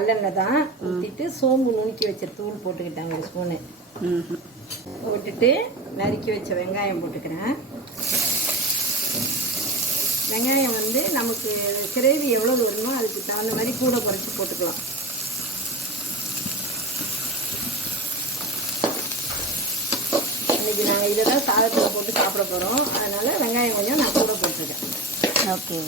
நல்லெண்ணெய் தான் ஊற்றிட்டு சோம்பு நுணுக்கி வச்ச தூள் போட்டுக்கிட்டேன் 1 ஸ்பூனு. போட்டுட்டு நறுக்கி வச்ச வெங்காயம் போட்டுக்கிறேன். வெங்காயம் வந்து நமக்கு கிரேவி எவ்வளோ வருமோ அதுக்கு தகுந்த மாதிரி கூட குறைச்சி போட்டுக்கலாம். இன்றைக்கி நாங்கள் இதை தான் சாதத்தில் போட்டு சாப்பிட போகிறோம். அதனால் வெங்காயம் கொஞ்சம் நான் கூட போட்டிருக்கேன். ஓகே,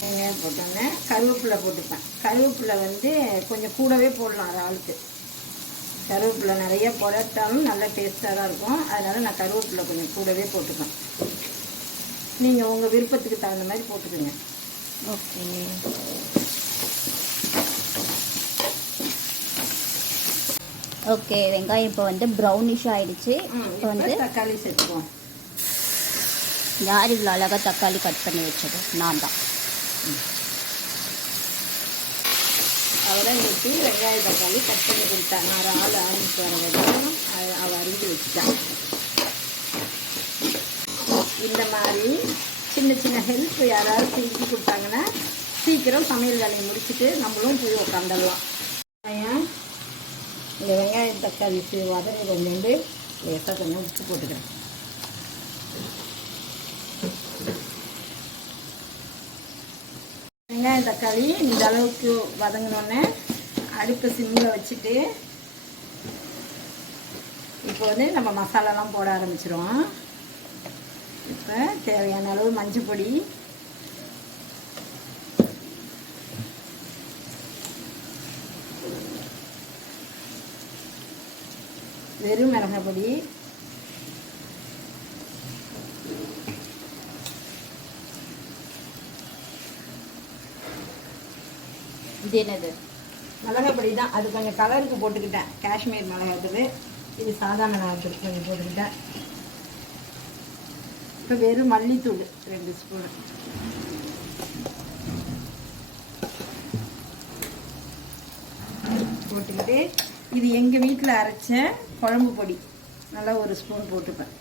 வெங்காயம் போட்டோன்னே கருவேப்பிலை போட்டுப்பேன். கருவேப்பிலை வந்து கொஞ்சம் கூடவே போடலாம். அது ஆளுக்கு கருவேப்பிலை நிறைய போட்டாலும் நல்ல டேஸ்ட்டாக தான் இருக்கும். அதனால் நான் கருவேப்பிலை கொஞ்சம் கூடவே போட்டுப்பேன். நீங்கள் உங்கள் விருப்பத்துக்கு தகுந்த மாதிரி போட்டுக்கோங்க. Okay, okay. வெங்காயம் இப்போ வந்து ப்ரௌனிஷ் ஆகிடுச்சு. இப்போ வந்து தக்காளி சேர்த்துக்குவோம். யார் இவ்வளோ அழகாக தக்காளி கட் பண்ணி வச்சது? நான் தான். அவதான் இன்னைக்கு வெங்காய தக்காளி கட் பண்ணி கொடுத்தேன். நான் ஆள் ஆரம்பிச்சு வர வரைக்கும் அவள் அறிஞ்சு வச்சுட்டேன். இந்த மாதிரி சின்ன சின்ன ஹெல்ப் யாராவது செஞ்சு கொடுத்தாங்கன்னா சீக்கிரம் சமையல் வேலையை முடிச்சுட்டு நம்மளும் போய் உட்காந்துடலாம். இந்த வெங்காய தக்காளி வதறி கொஞ்சம் லேசாக கொஞ்சம் உப்பு போட்டுக்கிறேன். வெங்காயம் தக்காளி இந்த அளவுக்கு வதங்கினோன்னே அடுப்பு சிம்மில் வச்சுட்டு இப்போ வந்து நம்ம மசாலாலாம் போட ஆரம்பிச்சிடும். இப்போ தேவையான அளவு மஞ்சள் பொடி, வெறும் மிளகாய் பொடி, இது என்னது? மிளகாய் பொடி தான். அது கொஞ்சம் கலருக்கு போட்டுக்கிட்டேன். காஷ்மீர் மிளகாய் தூள். இது சாதாரண மிளகாய் தூள் கொஞ்சம் போட்டுக்கிட்டேன். இப்போ வெறும் மல்லித்தூள் 2 ஸ்பூனு. போட்டுக்கிட்டு இது எங்கள் வீட்டில் அரைச்ச குழம்பு பொடி நல்லா 1 ஸ்பூன் போட்டுப்பேன்.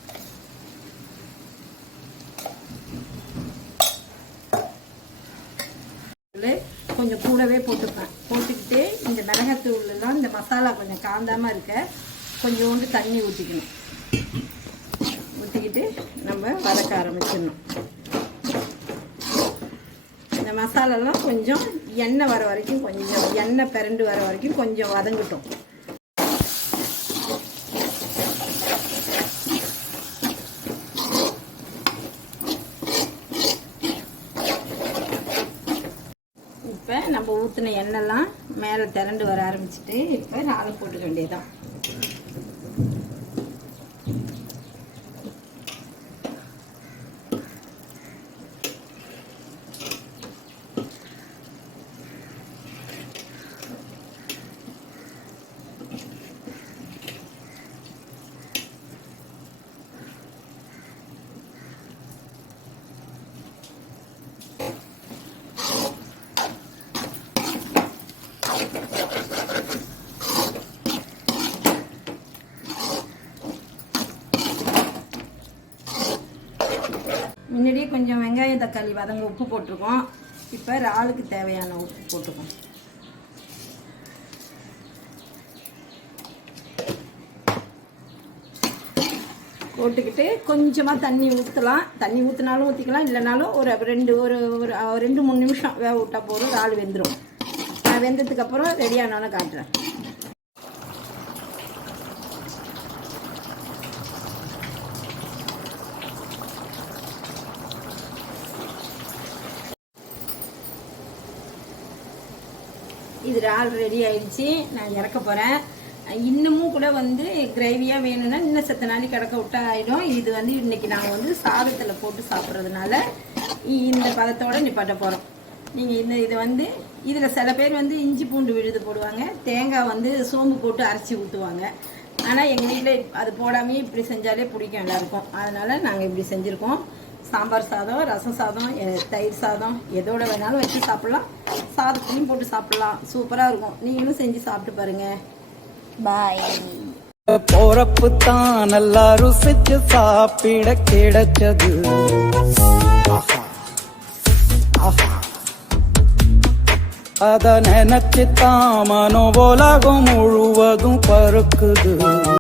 கொஞ்சம் கூடவே போட்டுப்பேன். போட்டுக்கிட்டு இந்த மிளகாத்தூள்லாம் இந்த மசாலா கொஞ்சம் காந்தாமல் இருக்க கொஞ்சோண்டு தண்ணி ஊற்றிக்கணும். ஊற்றிக்கிட்டு நம்ம வதக்க ஆரம்பிச்சிடணும். இந்த மசாலாலாம் கொஞ்சம் எண்ணெய் வர வரைக்கும், கொஞ்சம் எண்ணெய் பிறண்டு வர வரைக்கும் கொஞ்சம் வதங்கட்டும். இப்போ நம்ம ஊற்றின எண்ணெய்லாம் மேலே திரண்டு வர ஆரம்பிச்சுட்டு இப்போ நாளும் போட்டுக்க வேண்டியதுதான். முன்னாடியே கொஞ்சம் வெங்காயம் தக்காளி வதங்க உப்பு போட்டிருக்கோம். இப்போ இறாலுக்கு தேவையான உப்பு போட்டுக்கோம். போட்டுக்கிட்டு கொஞ்சமாக தண்ணி ஊற்றலாம். தண்ணி ஊற்றினாலும் ஊற்றிக்கலாம், இல்லைனாலும் ஒரு 2-3 நிமிஷம் வேக விட்டால் போதும். இறால் வெந்துடும். நான் வெந்ததுக்கப்புறம் ரெடியானாலும் காட்டுறேன். இது இறால் ரெடி ஆயிடுச்சு. நான் இறக்க போகிறேன். இன்னமும் கூட வந்து கிரேவியாக வேணும்னா இன்னும் சத்த நாளைக்கு கிடக்க விட்டா ஆகிடும். இது வந்து இன்றைக்கி நாங்கள் வந்து சாதத்தில் போட்டு சாப்பிட்றதுனால இந்த பதத்தோடு நிப்பாட்ட போகிறோம். நீங்கள் இதை வந்து இதில் சில பேர் வந்து இஞ்சி பூண்டு விழுது போடுவாங்க, தேங்காய் வந்து சோம்பு போட்டு அரைச்சி ஊற்றுவாங்க. ஆனால் எங்கள் வீட்டில் அது போடாமே இப்படி செஞ்சாலே பிடிக்கும் எல்லாருக்கும். அதனால் நாங்கள் இப்படி செஞ்சுருக்கோம். சாம்பார் சாதம், ரசம் சாதம், தயிர் சாதம் எதோட வேணாலும் வச்சு சாப்பிட்லாம். சாதத்தையும் போட்டு சாப்பிட்லாம். சூப்பராக இருக்கும். நீங்களும் செஞ்சு சாப்பிட்டு பாருங்கள். பாய். போறப்பு தான் நல்லா ருசிச்சு சாப்பிட கிடைச்சது. அத நினைச்சுத்தான் மனோ உலகம் முழுவதும் பருக்குது